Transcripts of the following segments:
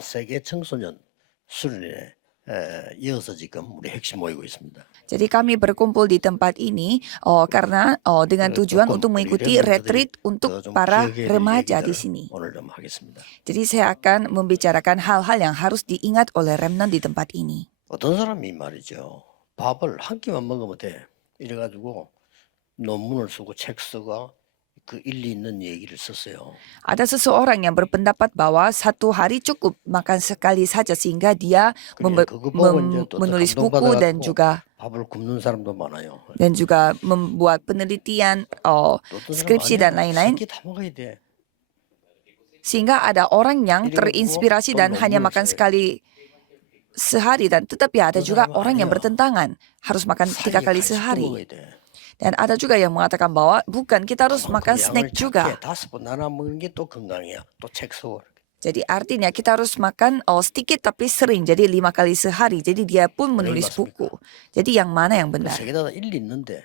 세계 청소년 수련회에 이어서 지금 우리 핵심 모이고 있습니다. Jadi kami berkumpul di tempat ini karena dengan tujuan untuk mengikuti retreat untuk 좀 para 기억해야 될 remaja di 얘기들을 sini. 오늘 좀 하겠습니다. Jadi saya akan membicarakan hal-hal yang harus diingat oleh remnant di tempat ini. 어떤 사람이 말이죠. 밥을 한 끼만 먹으면 돼. 이래가지고 논문을 쓰고 책 쓰고 그 일리 있는 얘기를 썼어요. Ada seseorang yang berpendapat bahwa satu hari cukup makan sekali saja sehingga dia 그거 보고 이제 또 menulis buku dan juga 밥을 굶는 사람도 많아요. membuat penelitian, 또 어떤 skripsi 사람은 dan 아니야, lain-lain. 세끼 다 먹어야 돼. Sehingga ada orang yang terinspirasi dan hanya makan sekali sehari dan tetapi ada juga orang yang bertentangan harus makan 3 kali sehari. 먹어야 돼. Dan ada juga yang mengatakan bahwa bukan kita harus makan snack juga. 5번 나눠 먹는 게 또 건강이야. 또 책 써. Jadi artinya kita harus makan sedikit tapi sering. Jadi 5 kali sehari. Jadi dia pun menulis buku. Jadi yang mana yang benar? 세 개 다 일리 있는데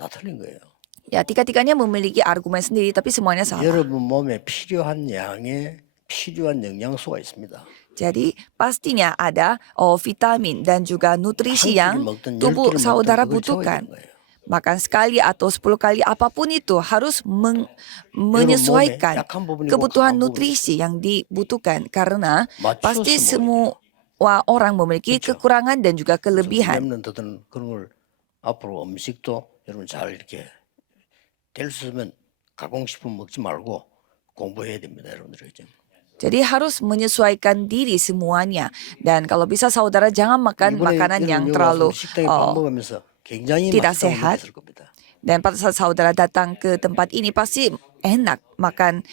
다 틀린 거예요. Ya tiga-tiganya memiliki argumen sendiri tapi semuanya salah. 여러분 몸에 필요한 양에 필요한 영양소가 있습니다. Jadi pastinya ada vitamin dan juga nutrisi yang 한 끼를 먹든 tubuh 10끼를 saudara 먹든 그걸 채워야 butuhkan. 되는 거예요. Makan sekali atau 10 kali apapun itu harus menyesuaikan 약한 부분이고 kebutuhan 강한 부분이 nutrisi yang dibutuhkan karena 맞춰서 pasti 먹어야 semua orang memiliki 그렇죠. kekurangan dan juga kelebihan. 렘넌트들은 그런 걸 앞으로 음식도 여러분 잘 이렇게 될 수 있으면 가공식품 먹지 말고 공부해야 됩니다, 여러분들. Jadi harus menyesuaikan diri semuanya. Dan kalau bisa saudara jangan makan makanan yang terlalu 식당에 밥 먹으면서 굉장히 tidak 맛있다고 sehat. 느꼈을 겁니다. Dan pada saat saudara datang ke tempat ini pasti enak makan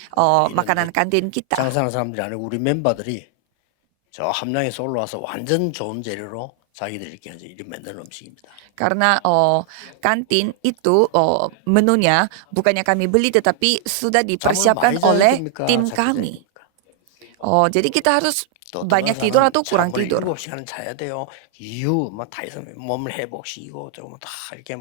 makanan kantin kita. 장사하는 사람들이 아니고 우리 멤버들이 저 함양에서 올라와서 완전 좋은 재료로 자기들이 이렇게 이렇게 만드는 음식입니다. Karena kantin itu menunya bukannya kami beli tetapi sudah dipersiapkan oleh tim kami. Jadi kita harus banyak tidur atau kurang tidur. 7시간은 자야 돼요. 이유 다 있으면 몸을 회복시키고 조금 다 이렇게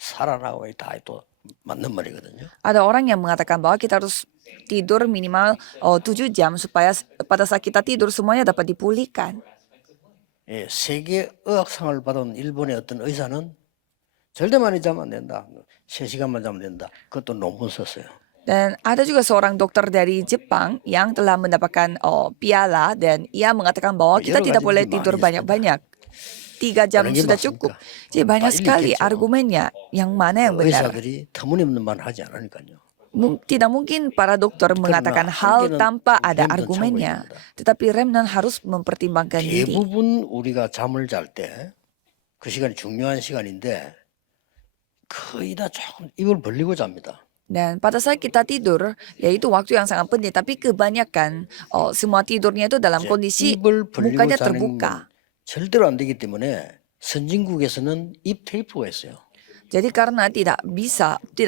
살아나고 다 또 맞는 말이거든요. Ada orang yang mengatakan bahwa kita harus tidur minimal 7 jam supaya pada saat kita tidur semuanya dapat dipulihkan. 예, 세계 의학상을 받은 일본의 어떤 의사는 절대 많이 자면 안 된다. 3시간만 자면 된다. 그것도 논문 썼어요. Dan ada juga seorang dokter dari Jepang yang telah mendapatkan piala dan ia mengatakan bahwa kita tidak boleh tidur banyak-banyak. 3 jam sudah cukup. Jadi banyak sekali argumennya. Yang mana yang benar? 의사들이 터무니없는 말 하지 않으니까요. Tidak mungkin para dokter mengatakan hal tanpa ada argumennya. Tetapi remnant harus mempertimbangkan diri. 대부분 우리가 잠을 잘 때 그 시간이 중요한 시간인데 거의 다 조금 입을 벌리고 잡니다. Dan pada saat kita tidur, yaitu waktu yang sangat penting. Tapi kebanyakan semua tidurnya itu dalam kondisi 입을 벌리고 mukanya 자는 terbuka. 절대로 안 되기 때문에 선진국에서는 입 테이프가 있어요. Jadi karena tidak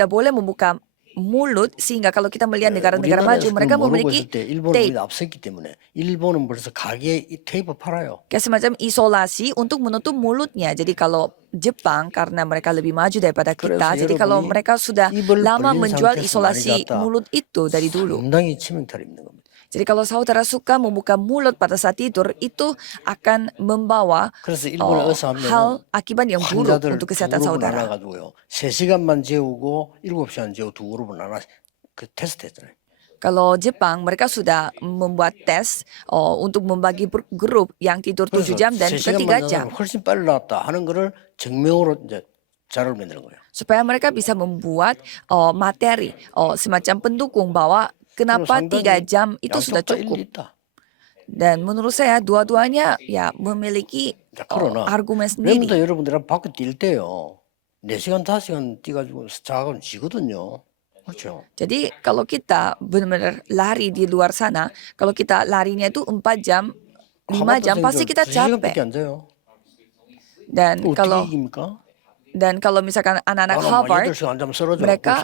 boleh membuka mulut sehingga kalau kita melihat negara-negara maju mereka memiliki 일본은 tape. 우리가 앞섰기 때문에 일본은 벌써 가게에 이 테이프 팔아요. Kayak semacam isolasi untuk menutup mulutnya. Jadi kalau Jepang karena mereka lebih maju daripada kita. Jadi kalau mereka sudah lama menjual isolasi mulut itu dari dulu. 상당히 치명타를 입는 겁니다. Jadi kalau saudara suka membuka mulut pada saat tidur itu akan membawa 그래서 일본의 의사 한 hal 명은 akibat yang buruk 환자들 untuk 두 kesehatan 그룹을 saudara. 나눠가지고요. 3시간만 재우고 7시간 재우고 두 그룹을 나눠 그 테스트 했잖아요. Kalau Jepang mereka sudah membuat tes untuk membagi grup yang tidur 7 jam dan juga 3 jam. 훨씬 빨리 나왔다 하는 거를 증명으로 이제 자료를 만드는 거예요. Supaya mereka bisa membuat materi semacam pendukung bahwa kenapa 3 jam itu sudah cukup. Dan menurut saya dua-duanya ya memiliki argumen sendiri. 그런데 여러분들은 밖에 뛸 때요. 4시간, 5시간 뛰가지고 자가면 지거든요. 그렇죠. Jadi kalau kita benar-benar lari di luar sana, kalau kita larinya itu 4 jam, 5 jam pasti kita capek. Dan kalau misalkan anak-anak Harvard, mereka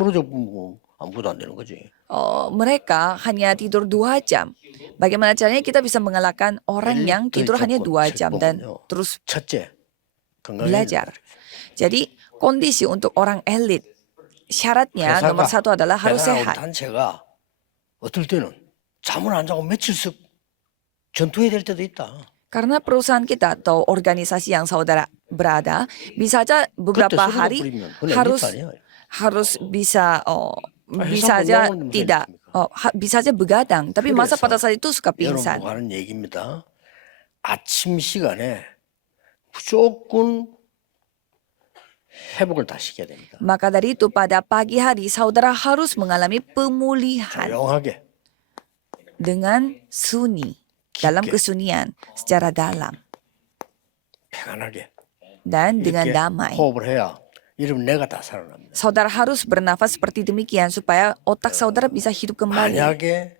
mereka hanya tidur 2 jam. Bagaimana caranya kita bisa mengalahkan orang yang tidur hanya 2 jam dan terus belajar. Jadi kondisi untuk orang elit syaratnya nomor 1 adalah harus sehat. 단체가 어떨 때는 잠을 안 자고 며칠씩 전투해야 될 때도 있다. Karena perusahaan kita atau organisasi yang saudara berada bisa aja 그때 beberapa 소리가 hari 뿌리면 그건 harus 엘리트 아니야. harus bisa bisa 회사 aja 못 나오는데 무슨 tidak 엘리트입니까? bisa aja begadang tapi masa pada saat itu suka 여러분 pingsan. 보고 하는 얘기입니다. 아침 시간에 무조건 회복을 다 시켜야 됩니다. Maka dari itu pada pagi hari saudara harus mengalami pemulihan 조용하게 dengan sunyi dalam 깊게. kesunyian secara dalam 평안하게 dan dengan 이렇게 damai. 호흡을 해야 여러분 내가 다 살아납니다. Saudara harus bernafas seperti demikian supaya otak saudara bisa hidup kembali. 만약에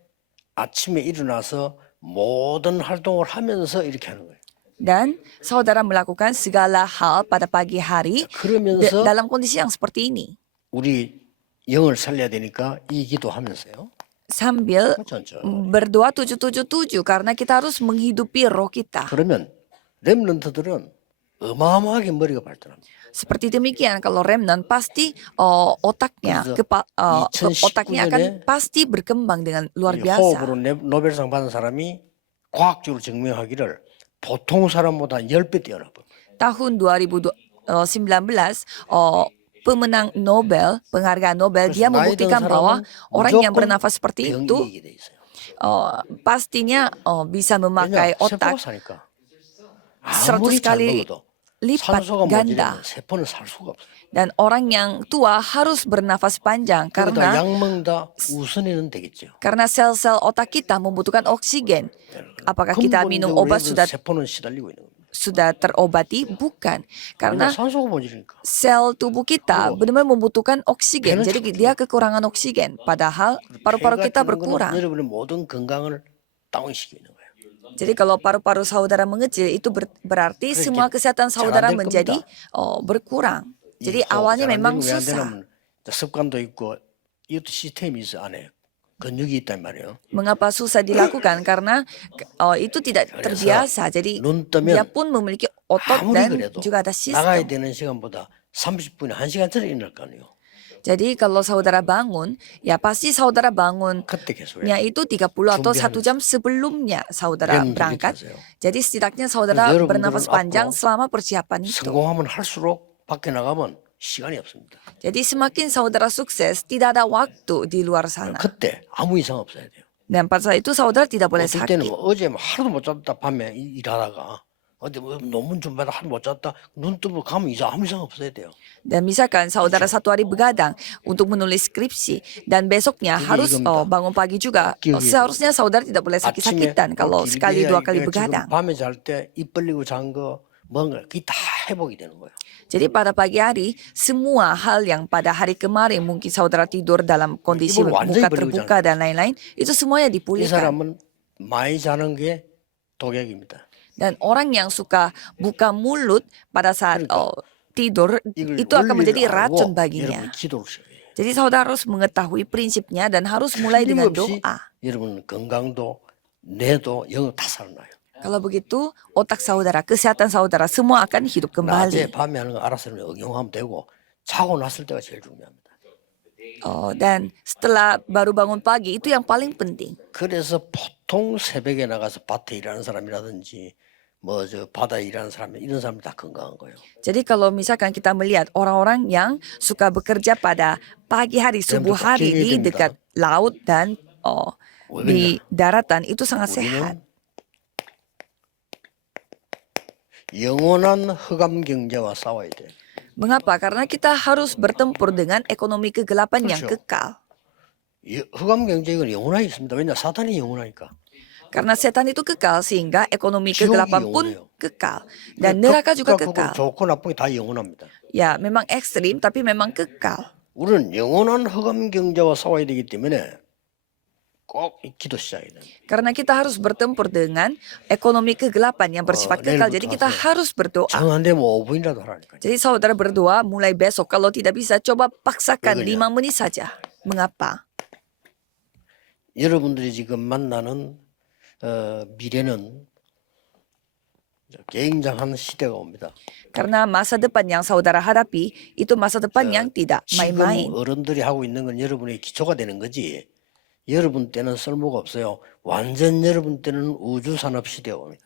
아침에 일어나서 모든 활동을 하면서 이렇게 하는 거예요. Dan saudara melakukan segala hal pada pagi hari 그러면서 dalam kondisi yang seperti ini. 우리 영을 살려야 되니까 이 기도하면서요. Sambil 그렇죠. berdoa 777 karena kita harus menghidupi roh kita. 그러면 렘넌트들은 어마어마하게 머리가 발달합니다. Seperti demikian kalau remnant pasti otaknya 그래서 otaknya akan 2019년에 pasti berkembang dengan luar 이 biasa. 호흡으로 노벨상 받은 사람이 과학적으로 증명하기를 보통 사람보다 10배 뛰어나 봐요. Tahun 2019 pemenang Nobel, penghargaan Nobel, dia 그래서 나이 든 membuktikan bahwa 사람은 orang yang 무조건 bernafas seperti itu 병이익이 돼 있어요. pastinya bisa memakai 왜냐? 세포가 otak 사니까 100 아무리 잘 kali 먹어도 lipat 산소가 ganda. 모자라면 세포는 살 수가 없어요. Dan orang yang tua harus bernafas panjang 그러다 karena 약 먹다 우선에는 되겠죠. sel-sel otak kita membutuhkan oksigen. Apakah kita minum obat 근본적으로 sudah 세포는 시달리고 있는 겁니다. terobati? Bukan. Karena 왜냐? 산소가 모자라니까. sel tubuh kita benar-benar membutuhkan oksigen. 배는 Jadi dia kekurangan oksigen. Padahal paru-paru 폐가 kita 뛰는 거는 berkurang. 여러분의 모든 건강을 다운시키는 거예요. Jadi kalau paru-paru saudara mengecil itu berarti 그러니까 semua kesehatan saudara 잘안될 menjadi berkurang. Jadi awalnya memang susah. 습관도 있고 이것도 시스템이 있어 안에 근육이 있단 말이에요. Mengapa susah dilakukan? Karena itu tidak terbiasa. Jadi 눈 dia 뜨면 pun memiliki otot 아무리 dan 그래도 juga ada 나가야 sistem. 되는 시간보다 30분에 1시간 전에 일어날 거 아니에요. Jadi kalau saudara bangun, ya pasti saudara bangunnya 그때 계속 해요. itu 30 atau 1 jam sebelumnya saudara 여러분들 berangkat. 이렇게 하세요. Jadi setidaknya saudara 여러분들은 bernafas panjang 앞으로 selama persiapan itu. 성공하면 할수록 밖에 나가면 시간이 없습니다. Jadi semakin saudara sukses, tidak ada waktu di luar sana. 그때 아무 이상 없어야 돼요. Dan pada saat itu saudara tidak boleh 어떨 때는 sakit. 뭐 어제 뭐 하루도 못 잤다 밤에 일하다가 어디 뭐 논문 준비하다 하루 못 잤다 눈 뜨고 가면 이제 아무 이상 없어야 돼요. Dan misalkan saudara satu hari begadang untuk menulis skripsi dan besoknya Jadi harus 이겁니다. bangun pagi juga, 기억이 seharusnya saudara tidak boleh 아침에 sakit-sakitan kalau 길게 sekali 해야 dua kali 내가 지금 begadang. 밤에 잘 때 입 벌리고 잔 거 뭔가 그게 다 회복이 되는 거예요. Jadi pada pagi hari, semua hal yang pada hari kemarin mungkin saudara tidur dalam kondisi 이걸 완전히 muka 벌리고 terbuka dan lain-lain, itu semuanya 이 dipulihkan. 사람은 많이 자는 게 독약입니다. Dan orang yang suka buka mulut pada saat tidur, 이걸 itu akan menjadi 원리를 racun 알고 baginya. 여러분 기도를 시작해요. Jadi saudara harus mengetahui prinsipnya dan harus mulai dengan 틀림없이 doa. 여러분 건강도 뇌도 영도 다 살아나요. Kalau begitu, otak saudara, kesehatan saudara, semua akan hidup 낮에 kembali. 밤에 하는 거 알아서 응용하면 되고 자고 났을 때가 제일 중요합니다. Dan setelah baru bangun pagi, itu yang paling penting. 그래서 보통 새벽에 나가서 밭에 일하는 사람이라든지 뭐 저 바다에 일하는 사람 이런 사람이 다 건강한 거예요. Jadi kalau misalkan kita melihat orang-orang yang suka bekerja pada pagi hari, subuh hari di dekat laut dan di daratan, itu sangat sehat. 영원한 흑암 경제와 싸워야 돼. Mengapa? Karena kita harus bertempur dengan ekonomi kegelapan yang 그렇죠. kekal. 흑암 경제는 영원하게 있습니다. 왜냐 사탄이 영원하니까. Karena setan itu kekal sehingga ekonomi 지옥이 kegelapan pun 영원해요. kekal. Dan neraka juga kekal. 좋고 나쁜 게 다 영원합니다. Ya, memang ekstrim tapi memang kekal. 우리는 영원한 흑암 경제와 싸워야 되기 때문에 꼭 기도 시작해야 됩니다. Karena kita harus bertempur dengan ekonomi kegelapan yang bersifat kekal. Jadi kita harus berdoa. 정 안 되면 5분이라도 하라니까. Jadi saudara berdoa mulai besok. Kalau tidak bisa, coba paksakan 왜냐냐? 5 menit saja. Mengapa? 여러분들이 지금 만나는 미래는 굉장한 시대가 옵니다. Karena masa depan yang saudara hadapi itu masa depan yang tidak 지금 main-main. 어른들이 하고 있는 건 여러분의 기초가 되는 거지. 여러분 때는 쓸모가 없어요. 완전 여러분 때는 우주 산업 시대가 옵니다.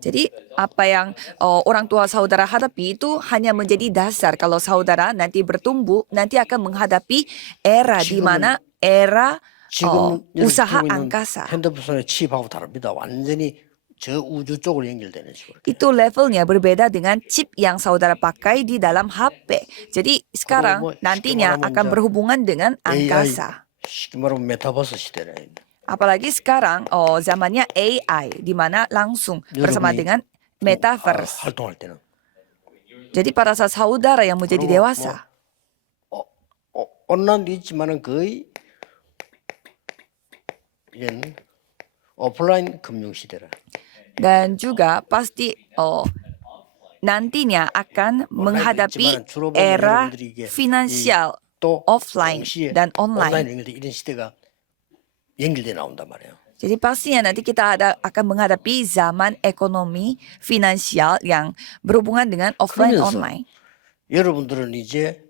Jadi apa yang orang tua saudara hadapi itu hanya menjadi dasar kalau saudara nanti bertumbuh, nanti akan menghadapi era di mana era 지금 usaha 여러분 있는 angkasa. 핸드폰의 칩하고 다릅니다. 완전히 저 우주 쪽으로 연결되는 식으로. Itu levelnya berbeda dengan chip yang saudara pakai di dalam HP. Jadi sekarang nantinya akan berhubungan dengan angkasa. 쉽게 말하면 메타버스 시대네. Apalagi sekarang zamannya AI di mana langsung bersama dengan metaverse. 활동할 때는. Jadi pada saat saudara yang menjadi dewasa. 온라인도 있지만은 거의 이런 오프라인 금융 시대라. Dan juga pasti nantinya akan menghadapi era finansial offline dan online. 이런 시대가 연결돼 나온단 말이에요. Jadi pastinya nanti kita akan menghadapi zaman ekonomi finansial yang berhubungan dengan offline 그러면서 online. 여러분들은 이제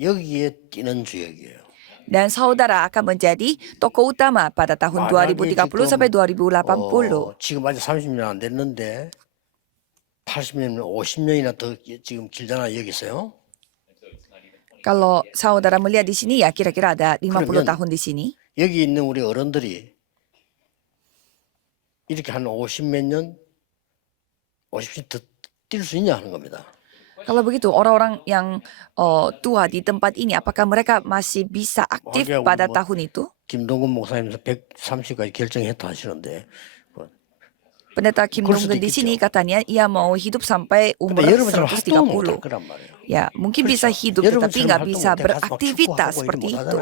여기에 뛰는 주역이에요. Dan saudara akan menjadi tokoh utama pada tahun 2030 sampai 2080. 지금 아직 30년 안 됐는데 80년, 50년이나 더 지금 길잖아 여기서요. Kalau saudara melihat di sini ya kira-kira ada 50 그러면 tahun di sini. 여기 있는 우리 어른들이 이렇게 한 50몇 년, 50년 더 뛸 수 있냐 하는 겁니다. Kalau begitu orang-orang yang tua di tempat ini apakah mereka masih bisa aktif pada tahun itu? 김동근 목사님도 130까지 결정했다 하시는데. Pendeta Kim Dong-gun di sini katanya ia mau hidup sampai umur 130. Ya, mungkin bisa hidup tetapi nggak bisa beraktivitas seperti itu.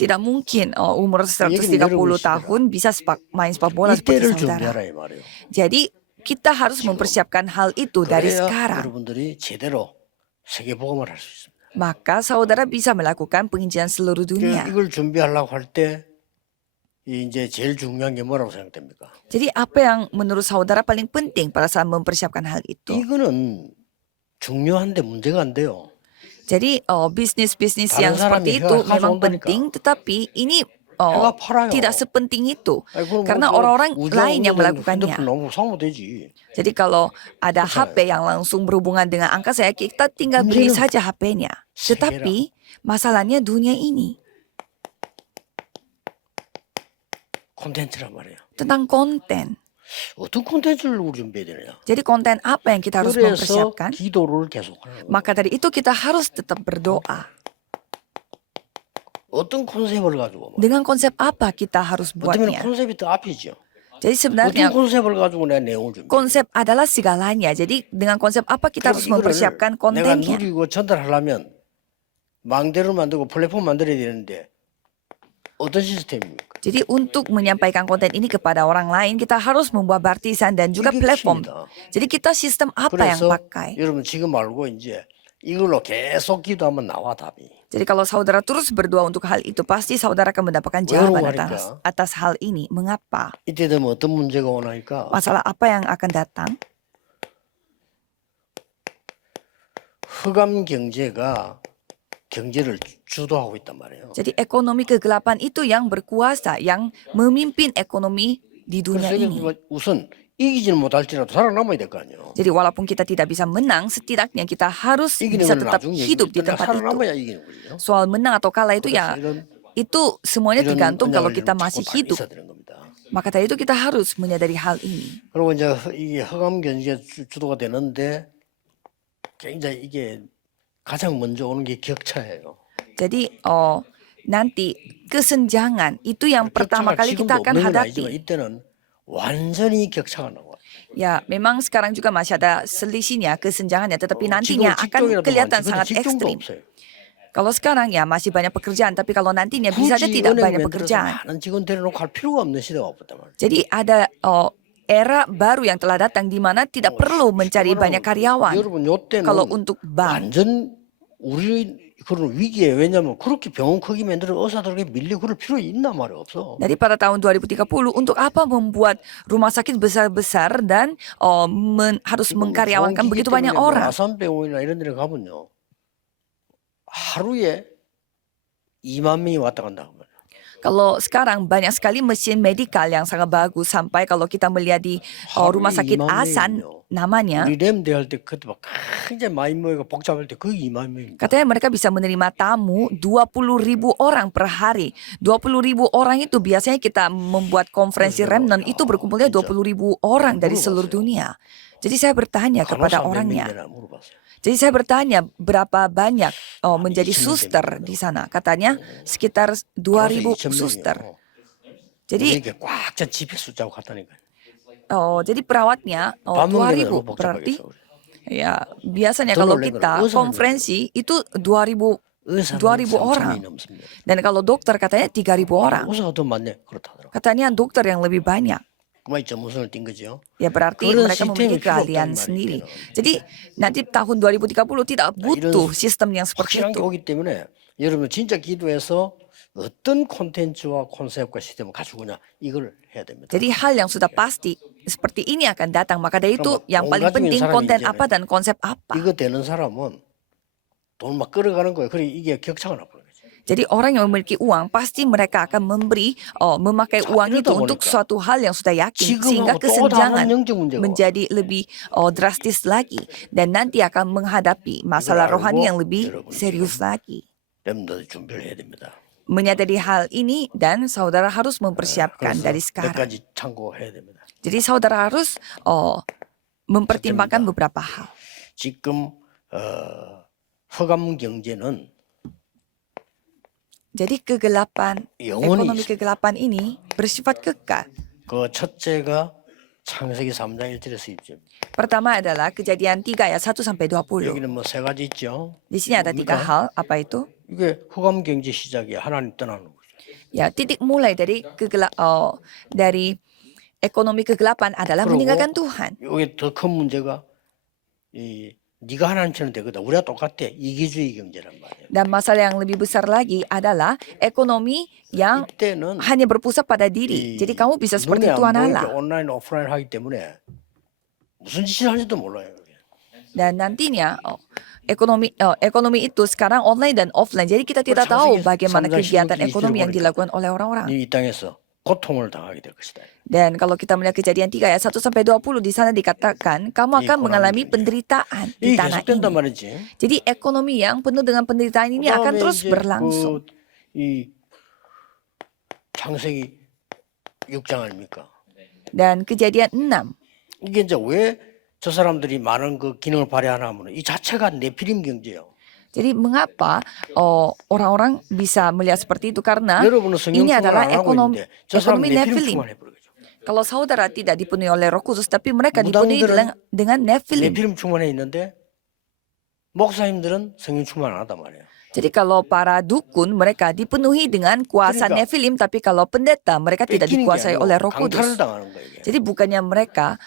Tidak mungkin umur 130 tahun bisa main sepak bola seperti saudara. Jadi kita harus mempersiapkan hal itu dari sekarang. Maka saudara bisa melakukan penginjilan seluruh dunia. 이걸 준비하려고 할 때 이제 제일 중요한 게 뭐라고 생각됩니까? Jadi apa yang menurut saudara paling penting pada saat mempersiapkan hal itu? 이거는 중요한데 문제가 안 돼요. Jadi bisnis-bisnis yang seperti itu memang penting, tetapi ini tidak sepenting itu. Karena orang-orang lain yang melakukannya. Jadi kalau ada HP yang langsung berhubungan dengan angkasa, kita tinggal beli saja HP-nya. Tetapi masalahnya dunia ini. 콘텐츠란 말이에요. Tentang konten. 어떤 콘텐츠를 우리 준비해야 되느냐? Jadi konten apa yang kita harus 그래서 mempersiapkan? 기도를 계속 하는 거예요. Maka dari itu kita harus tetap berdoa. 어떤 콘셉트를 가지고 Dengan konsep apa kita harus 어쩌면 buatnya? 콘셉트이 더 앞이죠. Jadi sebenarnya 어떤 콘셉트를 가지고 내가 내용을 준비해. konsep adalah segalanya. Jadi dengan konsep apa kita harus mempersiapkan 내가 kontennya? 누리고 전달하려면 망대를 만들고 플랫폼 만들어야 되는데 어떤 시스템입니까? Jadi untuk menyampaikan konten ini kepada orang lain, kita harus membuat baptisan dan juga 이게 platform. 핵심이다. Jadi kita sistem apa yang 그래서 pakai? 여러분 지금 말고 이제 이걸로 계속 기도하면 나와 답이. Jadi kalau saudara terus berdoa untuk hal itu, pasti saudara akan mendapatkan jawaban atas hal ini. Mengapa? 이때 되면 어떤 문제가 오나니까 Masalah apa yang akan datang? 흑암 경제가 경제를 주도하고 있단 말이에요. Jadi ekonomi kegelapan itu yang berkuasa, yang memimpin ekonomi di dunia 그래서 ini. 우선 이기지는 못할지라도 살아남아야 될 거 아니에요. Jadi walaupun kita tidak bisa menang, setidaknya kita harus 이기는 bisa 건 tetap 나중에 hidup di tempat itu. 살아남아야 이기는 거죠. Soal menang atau kalah itu ya, itu semuanya tergantung kalau kita masih hidup. 있어야 되는 겁니다. Maka dari itu kita harus menyadari hal ini. 그리고 이제 이게 흑암 경제가 주도가 되는데 굉장히 이게 가장 먼저 오는 게 격차예요. Jadi nanti kesenjangan itu yang pertama kali kita akan hadapi. 이때는 완전히 격차가 나와. Ya, memang sekarang juga masih ada selisihnya, kesenjangannya, tetapi nantinya akan kelihatan sangat ekstrim. Kalau sekarang ya masih banyak pekerjaan, tapi kalau nantinya bisa saja tidak banyak pekerjaan. 많은 직원 데려놓고 할 필요가 없는 시대가 왔단 말이에요. Jadi ada era baru yang telah datang di mana tidak perlu mencari banyak karyawan. 여러분 요때는 Kalau untuk bank, 완전 우리 그런 위기에 왜냐면 그렇게 병원 크게 만들어 의사들에게 밀리고 그럴 필요 있나 말이야 없어. dari pada tahun 2030 untuk apa membuat rumah sakit besar-besar dan harus mengkaryawankan begitu banyak orang. 아산병원이나 이런 데를 가면요. 하루에 2만 명이 왔다 간다. Kalau sekarang banyak sekali mesin medikal yang sangat bagus sampai kalau kita melihat di rumah 하루에 sakit 2만 Asan 명이요. namanya, 우리 램대 할 때 그때 막 굉장히 많이 모이고 복잡할 때 거의 2만 명입니다. katanya mereka bisa menerima tamu 20.000 orang per hari. 20.000 orang itu biasanya kita membuat konferensi Remnon itu berkumpulnya 20.000 orang dari seluruh dunia. Jadi saya bertanya kepada 간호사 몇 orangnya. 명이나 물어봤어요. Jadi saya bertanya berapa banyak menjadi suster di sana. Katanya sekitar 2.000 suster. Jadi 이게 꽉 찬 집회 숫자고 같다니까. jadi perawatnya 2.000 berarti ya biasanya kalau kita konferensi itu 2.000 orang. Dan kalau dokter katanya 3.000 orang. 의사가 더 많네. 그렇다더라고. Katanya dokter yang lebih banyak. 그만 전문성을 띈 거죠. Ya berarti 그런 mereka 시스템이 memiliki 필요 keahlian 없다는 sendiri. 말이에요. Jadi nanti tahun 2030 tidak butuh sistem yang seperti 확실한 게 itu. 오기 때문에 여러분 진짜 기도해서 어떤 콘텐츠와 콘셉트와 시스템을 가지고냐 이걸 해야 됩니다. Jadi hal yang sudah pasti seperti ini akan datang. Maka dari itu 그럼 yang paling 온 가족인 penting 사람이 konten 이제는 apa dan konsep apa. 이거 되는 사람은 돈 막 끌어가는 거예요. 그래 이게 격차가 나버려요. Jadi orang yang memiliki uang pasti mereka akan memakai uang itu untuk suatu hal yang sudah yakin sehingga kesenjangan menjadi lebih drastis lagi dan nanti akan menghadapi masalah rohani yang lebih serius lagi. 렘너들 준비를 해야 됩니다. Menyadari hal ini dan saudara harus mempersiapkan dari 몇 sekarang. 가지 참고해야 됩니다. Jadi saudara harus mempertimbangkan beberapa hal. 지금 흑암 경제는 Jadi kegelapan, ekonomi kegelapan ini bersifat kekal. 그 첫째가 창세기 3장 1절에서 2절. Pertama adalah Kejadian 3 ayat 1 sampai 20. 여기는 뭐 세 가지 있죠. Di sini ada 3 hal, apa itu? 이게 흑암 경제 시작이야. 하나님 떠나는 거죠. Ya, titik mulai dari dari ekonomi kegelapan adalah meninggalkan Tuhan. 여기 더 큰 문제가 이 네가 하나님처럼 되거든. 우리가 똑같아. 이기주의 경제란 말이에요. Dan masalah yang lebih besar lagi adalah ekonomi yang 이때는 hanya berpusat pada diri. Jadi kamu bisa seperti 눈에 안 Tuhan 보이게 Allah. 온라인 오프라인 하기 때문에 무슨 짓을 하는지도 몰라요. Dan nantinya ekonomi itu sekarang online dan offline. Jadi kita tidak tahu bagaimana kegiatan ekonomi yang dilakukan oleh orang-orang. 이 땅에서 고통을 당하게 될 것이다. Dan kalau kita melihat Kejadian 3 ayat 1 sampai 20 di sana dikatakan kamu akan mengalami penderitaan di 이게 tanah 계속된단 ini. 말이지. Jadi ekonomi yang penuh dengan penderitaan ini akan 그다음에 terus 이제 berlangsung. 이 창세기 6장 아닙니까? Dan Kejadian 6. 이게 이제 왜 저 사람들이 많은 그 기능을 발휘하나 하면 이 자체가 네피림 경제예요. Jadi mengapa orang-orang bisa melihat seperti itu? Karena 여러분은 성령 ini 충만을 adalah 안 하고 ekonomi 있는데 저 사람 네피림 Nephilim. 충만해 버리죠. Kalau saudara tidak dipenuhi oleh Roh Kudus, tapi mereka dipenuhi dengan Nephilim. 네피림 충만해 있는데 목사님들은 성령 충만 안 하단 말이에요. Jadi kalau para dukun mereka dipenuhi dengan kuasa 그러니까 Nephilim, tapi kalau pendeta mereka tidak 뺏기는 게 dikuasai 아니고 oleh Roh 강탈을 Kudus. 당하는 거예요. 이게. Jadi bukannya mereka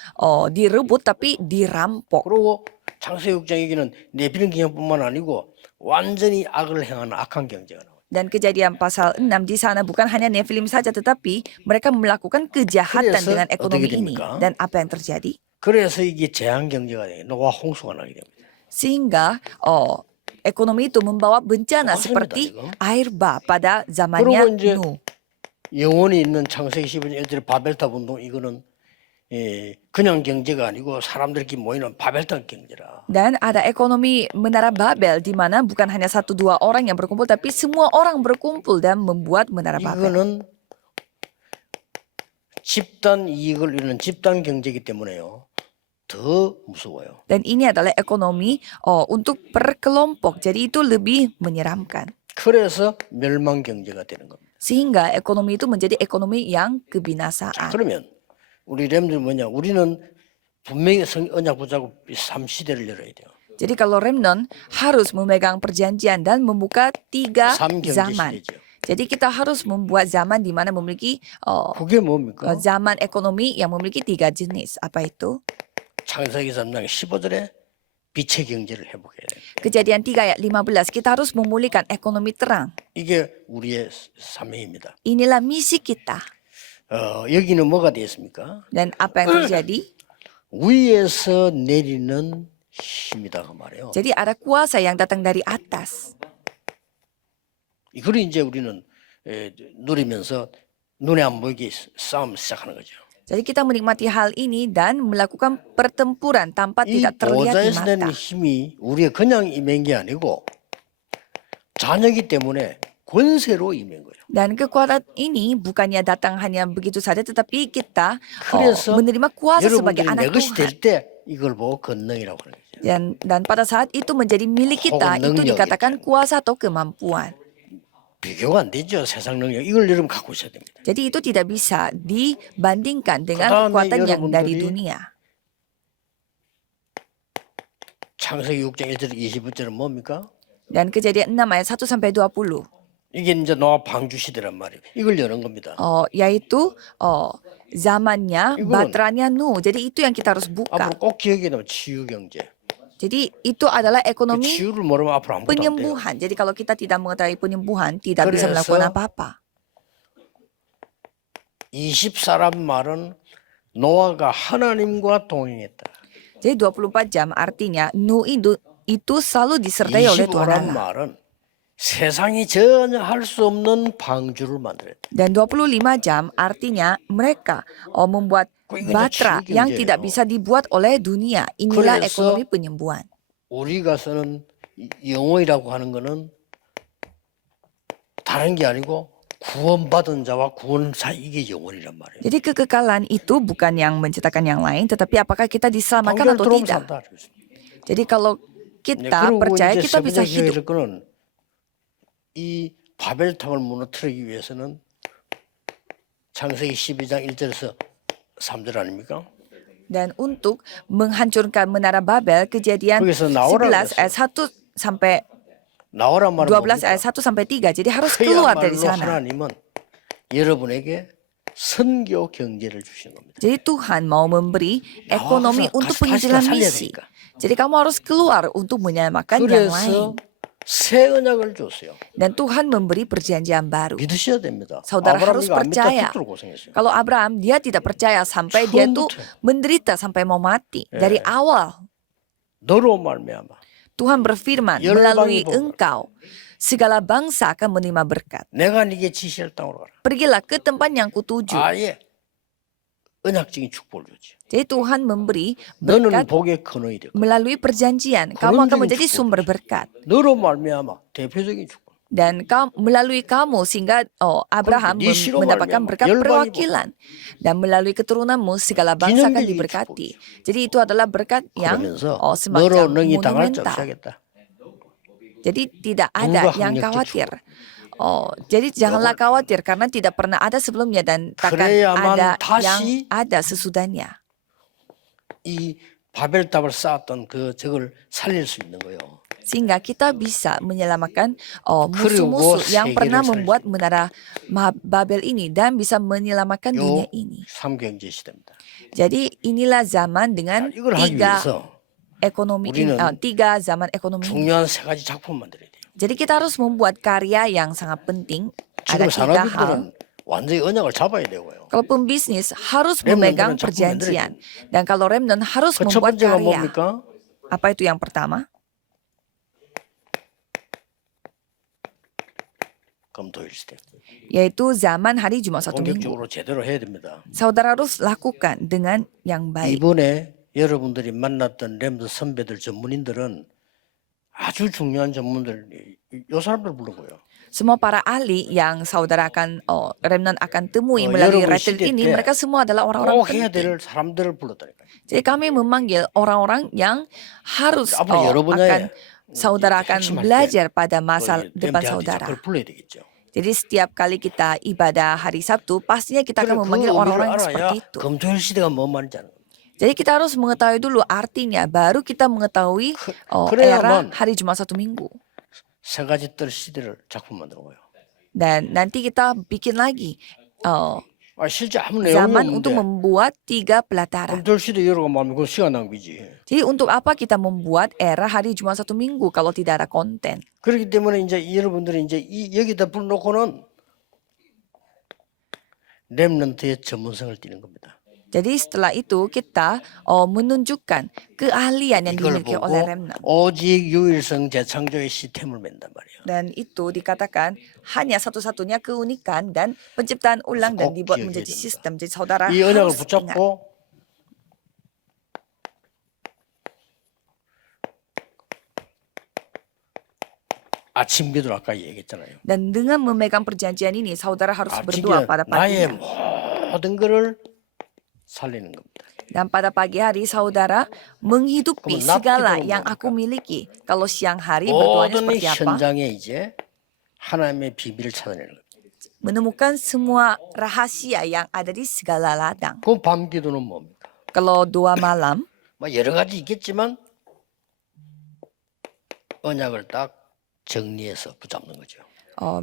direbut tapi dirampok. 그리고 창세기 6장 얘기는 네피림 경제뿐만 아니고 완전히 악을 행하는 악한 경제가 나와요. Dan Kejadian pasal 6 di sana bukan hanya Nephilim saja, tetapi mereka melakukan kejahatan 그래서 dengan ekonomi 어떻게 ini. 됩니까? Dan apa yang terjadi? 그래서 이게 재앙 경제가 돼요. 노아 홍수가 나게 됩니다. Sehingga ekonomi itu membawa bencana 맞습니다, seperti 지금. air bah pada zamannya 그리고 이제 Nuh. 영원히 있는 창세기 15년 애들의 바벨탑 운동 이거는 그냥 경제가 아니고 사람들끼리 모이는 바벨탑 경제라. Dan ada ekonomi Menara Babel di mana bukan hanya 1-2 orang yang berkumpul, tapi semua orang berkumpul dan membuat Menara Babel. 이거는 집단 이익을 이루는 집단 경제이기 때문에요. 더 무서워요. Dan ini adalah ekonomi untuk per kelompok. Jadi itu lebih menyeramkan. 그래서 멸망 경제가 되는 겁니다. Sehingga ekonomi itu menjadi ekonomi yang kebinasaan. 그러면 우리 렘들 뭐냐? 우리는 분명히 언약 붙잡고 3시대를 열어야 돼요. Jadi kalau Remnon harus memegang perjanjian dan membuka 3 3경제 zaman. 시대죠. Jadi kita harus membuat zaman di mana memiliki 그게 뭡니까? zaman ekonomi yang memiliki 3 jenis. Apa itu? 창세기 3장 15절에 빛의 경제를 회복해야 돼요. Kejadian 3 ayat 15, kita harus memulihkan ekonomi terang. 이게 우리의 사명입니다. Inilah misi kita. 여기는 뭐가 되었습니까? Dan apa yang terjadi? 위에서 내리는 힘이다 그 말이에요. Jadi ada kuasa yang datang dari atas. 이걸 이제 우리는 누리면서 눈에 안 보이게 싸움 시작하는 거죠. Jadi kita menikmati hal ini dan melakukan pertempuran tanpa 이 tidak terlihat di 보좌에서 내는 mata. 힘이 우리의 그냥 임한 게 아니고 자녀이기 때문에 권세로 임한 거예요. Dan kekuatan ini bukannya datang hanya begitu saja, tetapi kita 그래서 menerima kuasa sebagai 여러분들이 anak 내 것이 Tuhan. 될 때 이걸 보고 권능이라고 하는 거죠. Dan pada saat itu menjadi milik kita, 혹은 itu 능력이죠. dikatakan kuasa atau kemampuan. 비교가 안 되죠. 세상 능력. 이걸 여러분 갖고 있어야 됩니다. Jadi itu tidak bisa dibandingkan dengan 그다음에 kekuatan yang dari 여러분들이 dunia. 창세기 6장 1절 20절은 뭡니까? Dan Kejadian 6 ayat 1 sampai 20. 이게 이제 노아 방주 시대란 말이에요. 이걸 여는 겁니다. Yaitu zamannya 이거는 baterainya Nuh. Jadi itu yang kita harus buka. 앞으로 꼭 기억해야 되면 치유 경제. Jadi itu adalah 그 ekonomi 치유를 모르면 앞으로 아무것도 안 돼요. penyembuhan. Jadi kalau kita tidak mengetahui penyembuhan, tidak bisa 그래서 melakukan apa-apa. 24란 말은 노아가 하나님과 동행했다. Jadi 24 jam artinya Nuh itu selalu disertai oleh Tuhan 25란 Allah. 말은 세상이 전혀 할 수 없는 방주를 만들었다. Dan 25 jam artinya mereka membuat batra yang tidak bisa dibuat oleh dunia. Inilah 그래서 ekonomi penyembuhan. 우리가 쓰는 영혼이라고 하는 거는 다른 게 아니고 구원받은 자와 구원사 이게 영혼이란 말이에요. Jadi kekekalan itu bukan yang menciptakan yang lain, tetapi apakah kita diselamatkan 방주를 atau 들어오면 tidak. 산다. Jadi kalau kita 그리고 percaya 이제 kita 세 bisa 번째 hidup. 기회일 거는 이 바벨탑을 무너뜨리기 위해서는 창세기 12장 1절에서 3절 아닙니까? Dan untuk menghancurkan menara Babel, Kejadian 거기서 나오라 11 ayat 1 sampai 나오란 말은 12 ayat 뭡니까? 1 sampai 3. Jadi harus keluar dari 그야말로 sana. 하나님은 여러분에게 선교 경제를 주신 겁니다. Jadi Tuhan mau memberi ekonomi 나와서 untuk 가서 penginjilan 살려야 misi. 되니까. Jadi kamu harus keluar untuk menyelamatkan yang lain. 그래서 새 언약을 줬어요. Dan Tuhan memberi perjanjian baru. 믿으셔야 됩니다. Saudara 아브라함 harus 이거 안 믿다 percaya. 죽도록 고생했어요. Kalau Abraham dia tidak percaya sampai dia tuh 처음부터. menderita sampai mau mati. Dari awal 너로 말미암아 Tuhan berfirman, 열방이 melalui 보고. engkau segala bangsa akan menerima berkat. 내가 네게 지시할 땅으로 가라. Pergilah ke tempat yang kutuju. 아예 언약적인 축복을 줬지. Jadi Tuhan memberi 너는 berkat 복의 근원이 되고 melalui perjanjian. Kamu akan menjadi sumber berkat. 너로 말미암아 대표적인 축복. Dan melalui kamu sehingga Abraham 네 시로 mendapatkan 말미암아 berkat 열방이 perwakilan. Dan melalui keturunanmu segala bangsa akan 기념적인 diberkati. Jadi itu adalah berkat yang 그러면서 semacam 너로 능히 당할 자 monumental. 없어야겠다. Jadi tidak ada Tunggu yang hanya khawatir. Jadi janganlah khawatir karena tidak pernah ada sebelumnya dan takkan 그래야만 ada 다시 yang ada sesudahnya. 이 바벨탑을 쌓았던 그 적을 살릴 수 있는 거예요. Sehingga kita bisa menyelamatkan 그리고 musuh-musuh yang 세계를 pernah 살릴 수 membuat menara Babel ini dan bisa menyelamatkan dunia 요 ini. 삼경제 시대입니다. Jadi inilah zaman dengan 이걸 하기 tiga 위해서 ekonomi 우리는 tiga zaman ekonomi ini. 중요한 세 가지 작품 만들어야 돼요. Jadi kita harus membuat karya yang sangat penting. Ada 지금 tiga hal. 산업인들은 완전히 언약을 잡아야 되고요. Kalau pembisnis harus Remnant memegang 작품 perjanjian. Dan kalau remnant harus 그 첫 membuat 번째가 karya. 뭡니까? Apa itu yang pertama? 검토일 시대. Yaitu zaman hari Jumat satu minggu. 본격적으로 제대로 해야 됩니다. Saudara harus lakukan dengan yang baik. 이번에 여러분들이 만났던 렘드 선배들 전문인들은 아주 중요한 전문들 요 사람들 부르고요. Semua para ahli yang saudara akan remnant akan temui Oh, melalui 여러분 retreat 시대 ini, 때 mereka semua adalah orang-orang 꼭 해야 penting. 될 사람들을 불렀다니까요. Jadi kami memanggil orang-orang yang harus 앞으로 여러 분야에 saudara akan 핵심할 때 belajar pada 또 masa 이 depan 렘드한테 saudara. 작별 불러야 되겠죠. Jadi setiap kali kita ibadah hari Sabtu, pastinya kita 그래, akan 그 memanggil 의미를 orang-orang yang 알아야 seperti itu. 검토일 시대가 뭔 말인지 아는 거예요. Jadi kita harus mengetahui dulu artinya, baru kita mengetahui 그래야만 era hari Jumat satu minggu. 세 가지 뜰 시대를 작품 만드는 거예요. Dan nanti kita bikin lagi 실제 아무 내용이 zaman untuk 없는데 membuat tiga pelataran. 검토일 시대 여러 거 말하면 그건 시간 낭비지. Jadi untuk apa kita membuat era hari Jumat satu minggu kalau tidak ada konten? 그렇기 때문에 이제 여러분들이 이제 여기다 불러놓고는 렘넌트의 전문성을 띠는 겁니다. Jadi setelah itu kita menunjukkan keahlian yang 이걸 dimiliki 보고 oleh remnant. 오직 유일성 재창조의 시스템을 맨단 말이에요. Dan itu dikatakan hanya satu-satunya keunikan dan penciptaan ulang dan 꼭 dibuat 기억해야 menjadi 됩니다. sistem. Jadi saudara 이 언약을 harus ingat. 붙잡고 아침 기도를 아까 얘기했잖아요. Dan dengan memegang perjanjian ini, saudara harus berdoa 아침 pada 나의 paginya. 모든 것을 살리는 겁니다. Dan pada pagi hari saudara menghidupi 그럼 segala 납기도는 yang aku 뭡니까? miliki. Kalau siang hari berdoanya 모든 이 seperti apa? 현장에 이제 하나님의 비밀을 찾아내는 겁니다. Menemukan semua rahasia yang ada di segala ladang. 그 밤 기도는 뭡니까? Kalau doa malam, 뭐 여러 가지 있겠지만 언약을 딱 정리해서 붙잡는 거죠.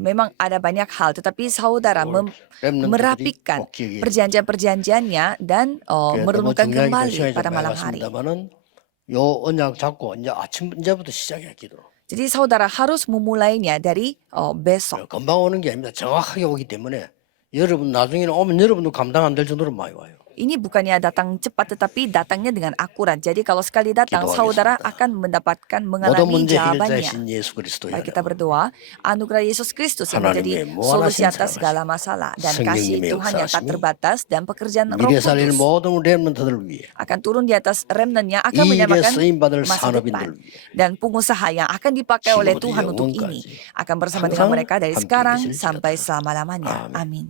memang ada banyak hal, tetapi saudara 렘넌트들이 merapikan 꼭 기억해야 돼요. perjanjian-perjanjiannya dan 너무 merenungkan 중요하니까 kembali 시간이 좀 pada 많이 malam hari. 갔습니다만은 요 언약 잡고 이제 아침 이제부터 시작해야 기도. Jadi saudara harus memulainya dari besok. 금방 오는 게 아닙니다. 정확하게 오기 때문에 여러분 나중에는 오면 여러분도 감당 안 될 정도로 많이 와요. Ini bukannya datang cepat, tetapi datangnya dengan akurat. Jadi kalau sekali datang, Gidoa겠습니다. saudara akan mendapatkan 모든 mengalami 문제 jawabannya. 해결자이신 예수 그리스도의 Mari kita berdoa, anugerah Yesus Kristus yang menjadi 하나님의 무한하신 solusi atas 사랑하심, segala masalah dan kasih 성령님의 Tuhan yang tak 역사하심이 terbatas dan pekerjaan Roh 미래 살릴 Kudus 모든 렘넌트들을 위해 akan turun di atas remnant yang akan 이 일에 menyamakan 쓰임받을 masa depan. 산업인들을 위해 Dan pengusaha yang akan dipakai oleh 지금부터 Tuhan untuk 영원까지 ini akan bersama dengan 항상 mereka dari 함께 sekarang 계실지어다. sampai selama-lamanya. 아멘. Amin.